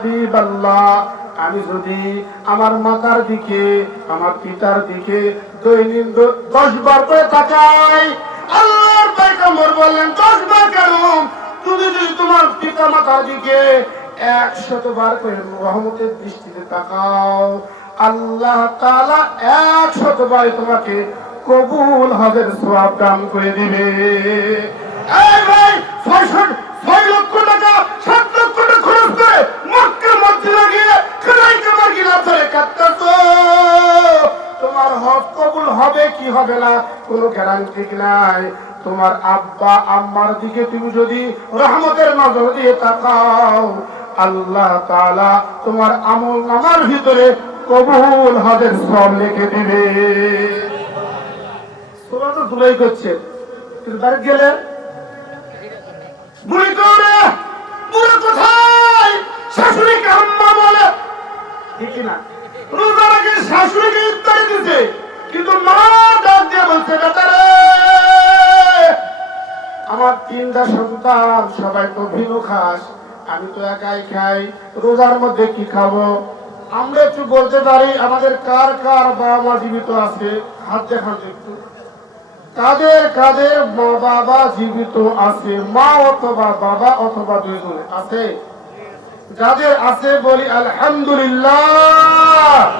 হাবিবাল্লাহ, আমি যদি আমার মাতার দিকে, আমার পিতার দিকে দৈনিক দশ বার করে তাকাই, আল্লাহর পয়গম্বর বললেন, দশ বার কেন? তুমি যদি তোমার পিতা মাতার দিকে একশত বার করে রহমতের দৃষ্টিতে তাকাও, আল্লাহ তাআলা একশত বার তোমাকে কবুল হজের সওয়াব দান করে দিবে। এই ভাই, ছয়শো ছয় লক্ষ টাকা, সাত লক্ষ টাকা খরচ করে মক্কা মদিনা গিয়ে খেলাই কামার গিলা ধরে কাটতেছো তোমার আব্বা, আম্মার দিকে তুমি যদি রহমতের নজর দিয়ে তাকাও, আল্লাহ তাআলা তোমার আমল নামার ভিতরে কবুল হজের সব লিখে দিবে। তোমরা তো ধুলাই করছে। গেলে আমার তিনটা সন্তান, সবাই তো ভিন্ন খাস। আমি তো একাই খাই। রোজার মধ্যে কি খাব? আমরা একটু বলতে পারি, আমাদের কার কার বাবা মা জীবিত আছে? হাত দেখান একটু। কাদের কাদের মা বাবা জীবিত আছে? মা অথবা বাবা অথবা দুইজনে আছে? যাদের আছে বলি আলহামদুলিল্লাহ।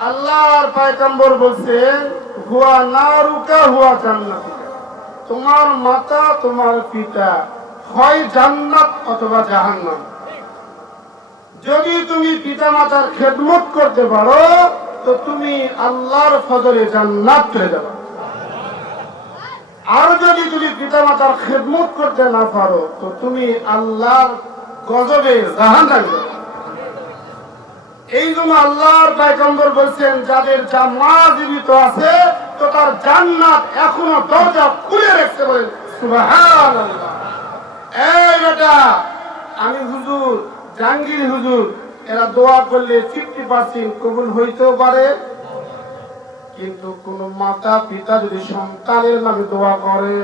আল্লাহর পায়কাম্বর বলছেন হুয়া নারুকা হুয়া জান্নাতুকা তোমার মাতা, তোমার পিতা, হয় জান্নাত অথবা জাহান্নাম। যদি তুমি পিতা মাতার খেদমত করতে পারো, তো তুমি আল্লাহর ফজরে জান্নাত পেয়ে যাবে। আর যদি তুমি পিতা মাতার খেদমত করতে না পারো, তো তুমি আল্লাহর গজবে জাহান থাকবে এই জন্য আল্লাহর পায়গম্বর বলছেন, যাদের যা মা জীবিত আছে, তো তার জান্নাত এখনও দরজা খুলে রাখতে বলেন এই বেটা, আমি হুজুর, জাহাঙ্গীর হুজুর, এরা দোয়া করলে ফিফটি পার্সেন্ট কবুল হইতেও পারে। কিন্তু কোন মাতা পিতা যদি সন্তানের নামে দোয়া করে,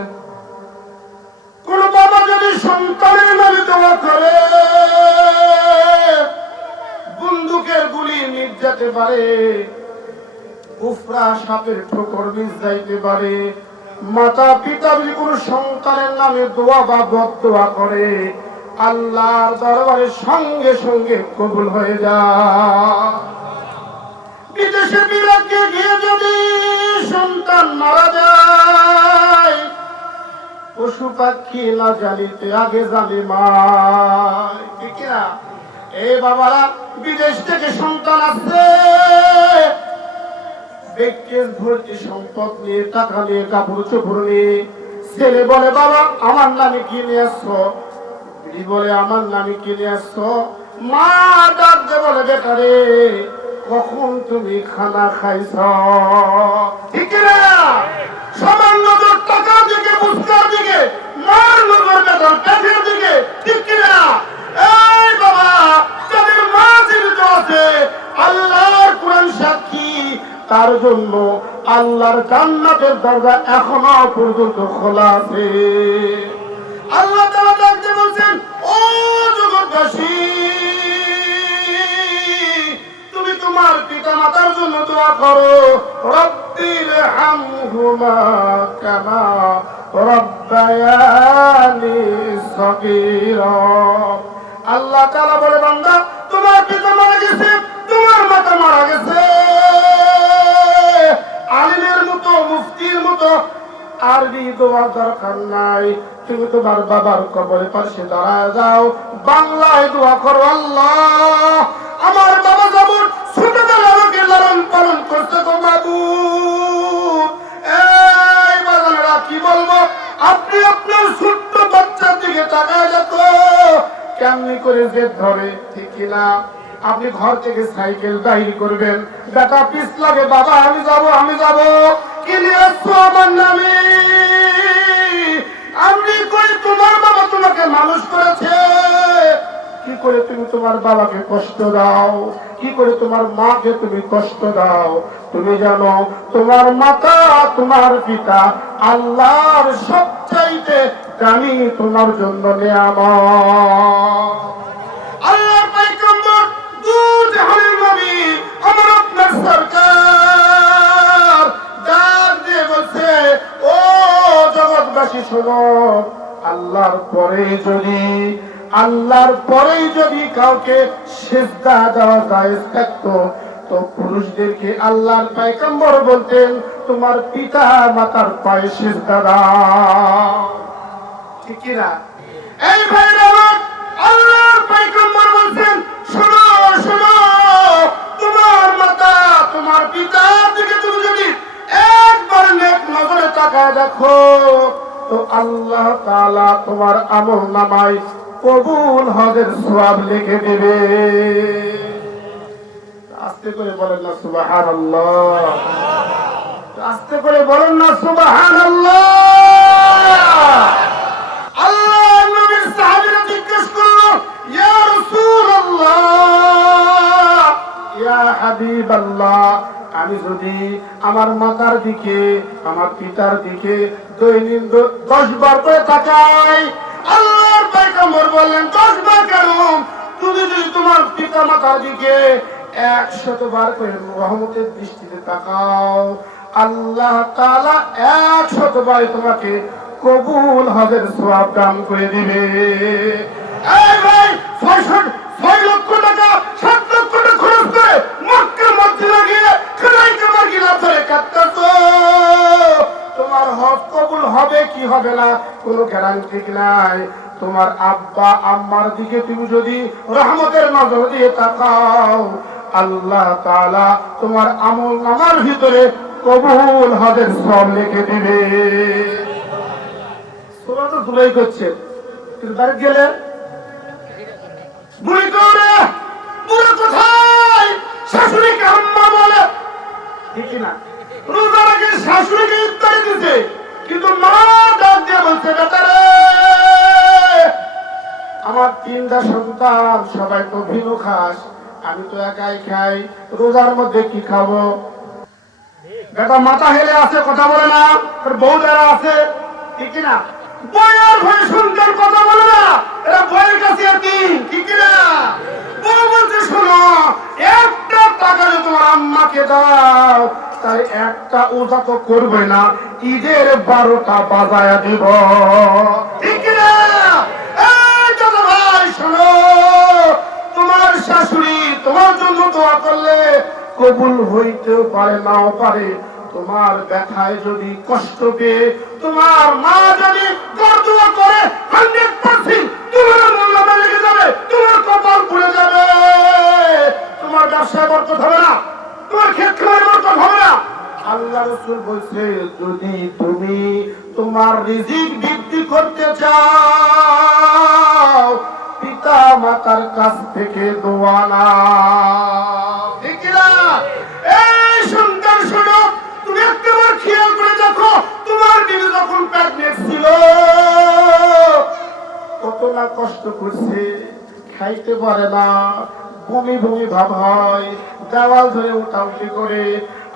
কোন বাবা যদি সন্তানের নামে দোয়া করে বন্দুকের গুলি নিজ যেতে পারে। উফরা সাপের ঠোকর যাইতে পারে। মাতা পিতা যদি সন্তানের নামে দোয়া বা বদ দোয়া করে, আল্লাহর দরবারে সঙ্গে সঙ্গে কবুল হয়ে যায়। বিদেশে বিরাটকে গিয়ে যদি সন্তান মারা যায়, পশু পাখি না জানিতে আগে জানে মায় ঠিক না বিদেশ থেকে সন্তান আছে ব্যক্তির ভর্তি সম্পদ নিয়ে, টাকা নিয়ে, কাপড় চোপড় নিয়ে। ছেলে বলে, বাবা, আমার নামে কি নিয়ে আসছো? বলে, আমার নামে কি নিয়ে আসছো? মা বেটারে কখন তুমি খানা খাইছ? ঠিক দিকে দিকে। তার জন্য আল্লাহর জান্নাতের দরজা এখনও পর্যন্ত খোলা আছে। আল্লাহ তাআলা বলছেন, ও জগৎবাসী, তুমি তোমার জন্য দোয়া করো হামহুমা কামা রব্বায়ানি সগীরা। আল্লাহ তাআলা বলে, বান্দা, তোমার পিতা মারা গেছে, তোমার মাতা মারা গেছে। আরবি দোয়া দরকার নাই। তুমি তোমার বাবার কবরে পাশে দাঁড়ায় যাও। বাংলায় দোয়া করো, আল্লাহ। আমার বাবা যেমন ছোটবেলা আমাকে লালন পালন করতে বাবু এই কি বলব? আপনি আপনার ছোট্ট বাচ্চার দিকে তাকায় যেত কেমনি করে জেদ ধরে, ঠিক কিনা আপনি ঘর থেকে সাইকেল বাহির করবেন। বেটা, পিস লাগে, বাবা, আমি যাব আমি যাব। আমি কই তোমার বাবা মানুষ করেছে? কি করে তুমি তোমার বাবাকে কষ্ট দাও? কি করে তোমার মাকে তুমি কষ্ট দাও? তুমি জানো, তোমার মাতা, তোমার পিতা আল্লাহর সবচাইতে জানি তোমার জন্য নিয়ামত। শোনো আল্লাহর পরে যদি, আল্লাহর পরেই যদি কাউকে সেজদা দেওয়া যায় থাকতো তো পুরুষদেরকে আল্লাহর পায়কাম্বর বলতেন, তোমার পিতা মাতার পায়ে সেজদা দাও। ঠিক না? এই ভাইরা আল্লাহর পায়গাম্বর বলছেন শোনো শোনো, তোমার মাতা, তোমার পিতার দিকে তুমি যদি একবার নেক নজরে তাকায় দেখো তো আল্লাহ তাআলা তোমার আমল নামায় কবুল হজের সওয়াব লিখে দেবে। আস্তে করে বলেন না, সুবহানাল্লাহ। আস্তে করে বলেন না করল, ইয়া আমি যদি আমার মাতার দিকে, আমার পিতার দিকে দৈনিক দশ বার করে তাকাই। আল্লাহর পয়গম্বর বললেন, দশ বার কেন? তুমি যদি তোমার পিতা মাতার দিকে একশত বার করে রহমতের দৃষ্টিতে তাকাও, আল্লাহ তাআলা একশত বার তোমাকে কবুল হজের সওয়াব দান করে দিবে। এই ভাই ছয় ছয় লক্ষ টাকা, সাত লক্ষ টাকা খরচ করে মক্কা মদিনা গিয়ে খেলাইতে মাগিনা ধরে কাটতেছো তোমার হবে, কি হবে না? কোনো গ্যারান্টি নাই? তোমার আব্বা, আম্মার দিকে তুমি যদি রহমতের নজর দিয়ে তাকাও, আল্লাহ তাআলা তোমার আমল নামার ভিতরে কবুল হজের সব লিখে দিবে। তোমরা তো ধুলাই করছে। গেলে? শাশুড়িকে আম্মা বলে। ঠিক না। রোজার আগে শাশুড়িকে ইত্যাদি দিছে কিন্তু মা ডাক দিয়ে আমার তিনটা সন্তান, সবাই তো ভিন্ন খাস, আমি তো একাই খাই, রোজার মধ্যে কি খাব? বেটা, মাথা হেলে আছে, কথা বলে না বউ যারা আছে, ঠিক না বইয়ের ভয় সুন্দর কথা বলে না, এরা বইয়ের কাছে কি ঠিক না শোনো, একটা টাকা যদি তোমার আম্মাকে দাও, তাই একটা তো করবে না, ঈদের বারোটা বাজায় দিব। ঠিক ভাই, শোনো, তোমার শাশুড়ি তোমার জন্য দোয়া করলে কবুল হইতেও পারে, নাও পারে। তোমার ব্যথায় যদি কষ্ট পেয়ে তোমার মা যদি ব্যবসায় বরকত হবে না। তোমার ক্ষেত খামারে বরকত হবে না। আল্লাহ রসুল বলছে যদি তুমি তোমার রিজিক বৃদ্ধি করতে চাও পিতা মাতার কাছ থেকে দোয়া না ঠিক না এই সুন্দর শোনো তুমি একবার খেয়াল করে দেখো তোমার বিবি যখন প্রেগনেন্ট ছিল কত না কষ্ট করছে খাইতে পারে না বমি বমি ভাব হয় দেওয়াল ধরে উঠাউটি করে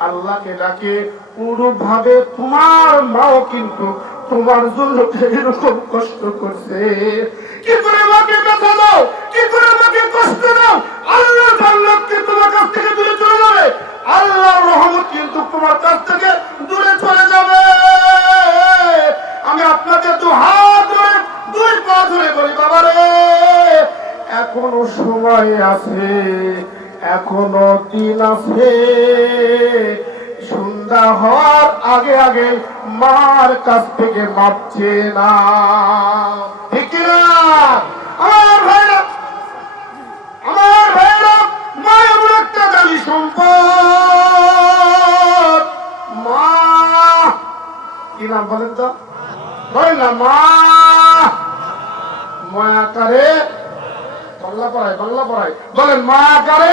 আল্লাহকে ডাকে অনুরূপ ভাবে তোমার মাও কিন্তু তোমার জন্য এরকম কষ্ট করছে। কি করে মাকে কথা দাও? কি করে আছে। সন্ধ্যা হওয়ার আগে আগে মার কাছ থেকে মাপছে না ঠিক আমার ভাইরা আমার ভাইরা মা এমন একটা দামি সম্পদ। মা, কি নাম বলেন তো? বলেন না, মা। বলেন মা করে?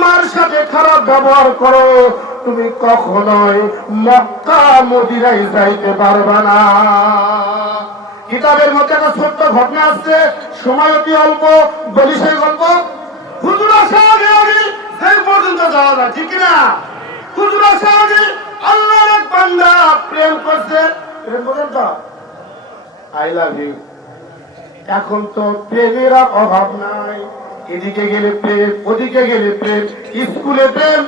তুমি যদি মার সাথে খারাপ ব্যবহার করো। তুমি কখনোই মক্কা, মদিনায় যাইতে পারবে না। কিতাবের মধ্যে একটা ছোট্ট ঘটনা আসছে সময় অতি অল্প বলি সেই গল্প হুজুর আগে আগে। সেই পর্যন্ত যাওয়া যায়, ঠিক না হুজুর আসা আল্লাহর এক বান্দা প্রেম করছে। প্রেম পর্যন্ত আই লাভ ইউ। এখন তো প্রেমের অভাব নাই। এদিকে গেলে প্রেম, ওদিকে গেলে প্রেম, স্কুলে প্রেম।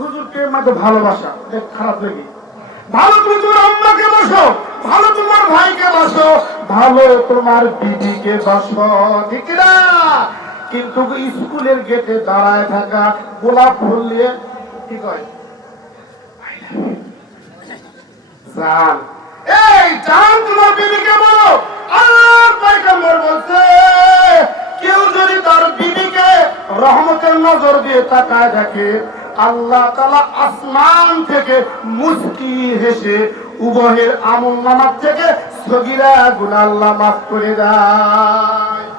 হুজুর, প্রেম মানে ভালোবাসা। খারাপ লাগে। ভালো তুমি আম্মাকে বসো, ভালো তোমার ভাইকে বসো, ভালো তোমার দিদিকে বসো, ঠিক না? কিন্তু স্কুলের গেটে দাঁড়ায় থাকা গোলাপ ফুল নিয়ে কি কয়? এই জান তোমার বিবিকে বলো। আল্লাহর পয়গম্বর বলছে রহমতের নজর দিয়ে তাকায় দেখে আল্লাহ তালা আসমান থেকে মুস্কি হেসে উভয়ের আমল নামার থেকে সগিরা গুণাল্লা মাফ করে দেয়।